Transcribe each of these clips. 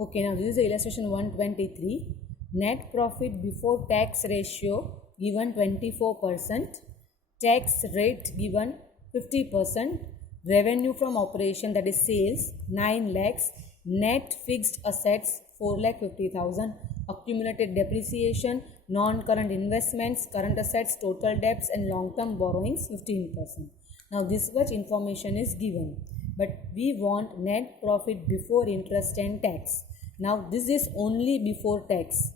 Okay, now this is the illustration 123. Net profit before tax ratio given 24%, tax rate given 50%, revenue from operation that is sales 9 lakhs, net fixed assets 4,50,000, accumulated depreciation, non-current investments, current assets, total debts and long-term borrowings 15%. Now this much information is given, but we want net profit before interest and tax. Now this is only before tax.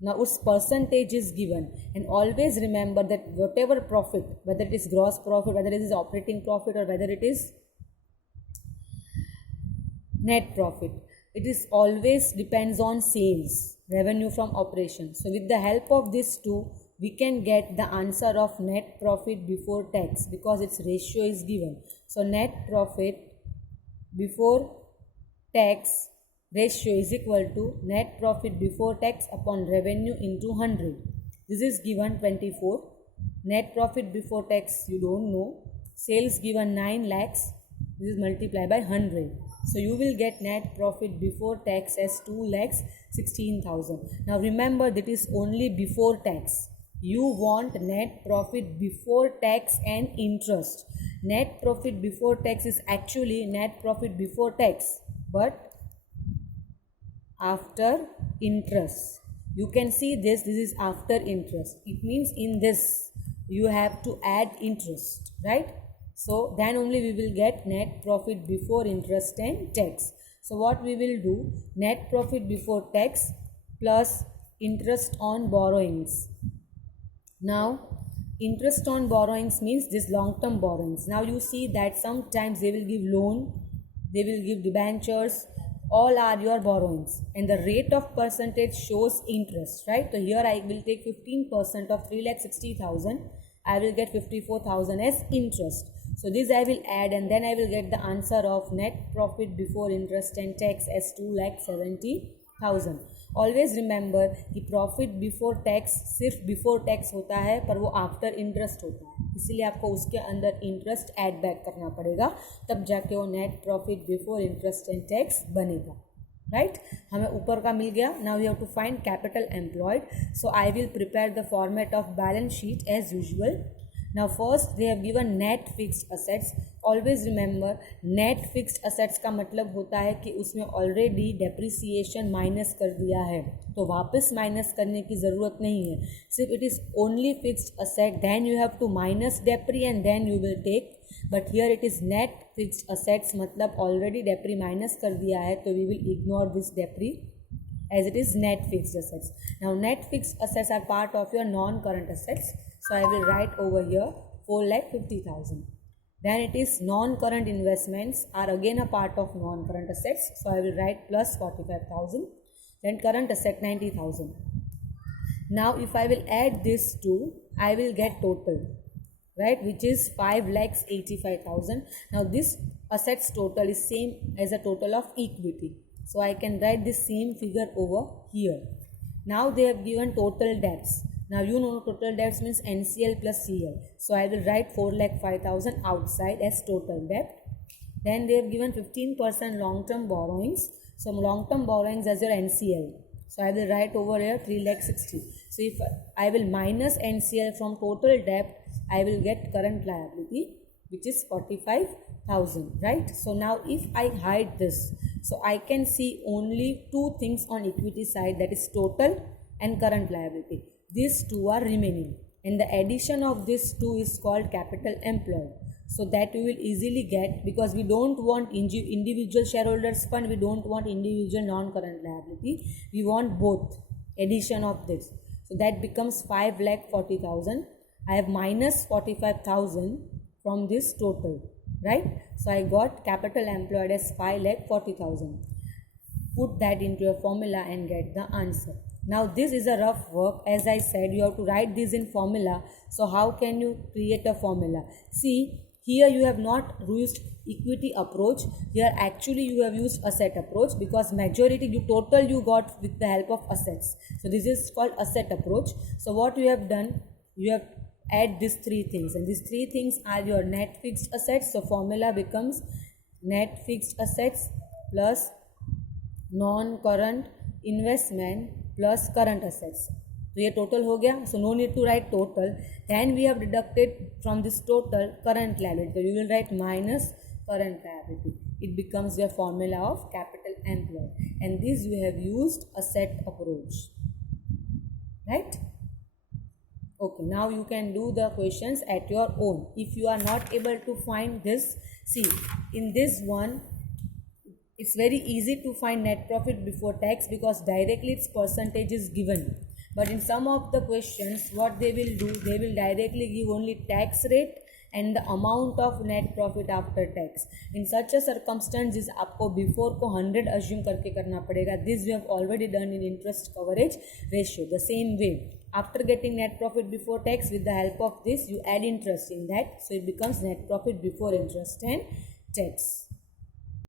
Now its percentage is given, and always remember that whatever profit, whether it is gross profit, whether it is operating profit or whether it is net profit, it is always depends on sales, revenue from operation. So with the help of these two, we can get the answer of net profit before tax because its ratio is given. So net profit before tax ratio is equal to net profit before tax upon revenue into 100. This is given 24. Net profit before tax you don't know. Sales given 9 lakhs. This is multiplied by 100. So you will get net profit before tax as 2 lakhs 16,000. Now remember that is only before tax. You want net profit before tax and interest. Net profit before tax is actually net profit before tax, but after interest. You can see this is after interest. It means in this you have to add interest, right? So then only we will get net profit before interest and tax. So what we will do, net profit before tax plus interest on borrowings. Now interest on borrowings means this long-term borrowings. Now you see that sometimes they will give loan, they will give debentures, all are your borrowings, and the rate of percentage shows interest, right? So here I will take 15% of 3,60,000. I will get 54,000 as interest. So this I will add, and then I will get the answer of net profit before interest and tax as 2,70,000. Always remember कि profit before tax सिर्फ before tax होता है, पर वो after interest होता है, इसीलिए आपको उसके अंदर इंटरेस्ट ऐड बैक करना पड़ेगा, तब जाके वो net profit before interest and tax बनेगा, राइट? हमें ऊपर का मिल गया. Now we have to find capital employed. So I will prepare the format of balance sheet as usual. Now first they have given net fixed assets. Always remember net fixed assets का मतलब होता है कि उसमें already depreciation minus कर दिया है, तो वापस माइनस करने की ज़रूरत नहीं है. सिर्फ it is only fixed asset, then you have to minus depre and then you will take. But here it is net fixed assets, मतलब ऑलरेडी डेप्री माइनस कर दिया है, तो we will ignore this depre as it is net fixed assets. Now net fixed assets are part of your non-current assets. So I will write over here 4,50,000. Then it is non-current investments are again a part of non-current assets. So I will write plus 45,000. Then current asset 90,000. Now if I will add this two, I will get total, right, which is 5,85,000. Now this assets total is same as a total of equity. So I can write this same figure over here. Now they have given total debts. Now you know total debts means NCL plus CL. So I will write 4,05,000 outside as total debt. Then they have given 15% long-term borrowings. So long-term borrowings as your NCL. So I will write over here 3,60,000. So if I will minus NCL from total debt, I will get current liability, which is 45,000, right? So now if I hide this, so I can see only two things on equity side, that is total and current liability. These two are remaining, and the addition of these two is called capital employed. So that we will easily get, because we don't want individual shareholders fund, we don't want individual non-current liability, we want both addition of this. So that becomes 5,40,000. I have minus 45,000 from this total, right? So I got capital employed as 5,40,000. Put that into your formula and get the answer. Now this is a rough work. As I said, you have to write this in formula. So how can you create a formula? See, here you have not used equity approach. Here actually you have used asset approach, because majority you total you got with the help of assets. So this is called asset approach. So what you have done, you have add these three things, and these three things are your net fixed assets. So formula becomes net fixed assets plus non current investment plus current assets. तो ये total हो गया. So no need to write total. Then we have deducted from this total current liability. तो you will write minus current liability. It becomes your formula of capital employed, and this you have used a set approach, right? Okay, now you can do the questions at your own. If you are not able to find this, see in this one it's very easy to find net profit before tax because directly its percentage is given. But in some of the questions what they will do, they will directly give only tax rate and the amount of net profit after tax. In such a circumstances आपको before को 100 assume करके करना पड़ेगा. This we have already done in interest coverage ratio. The same way, after getting net profit before tax, with the help of this you add interest in that, so it becomes net profit before interest and tax.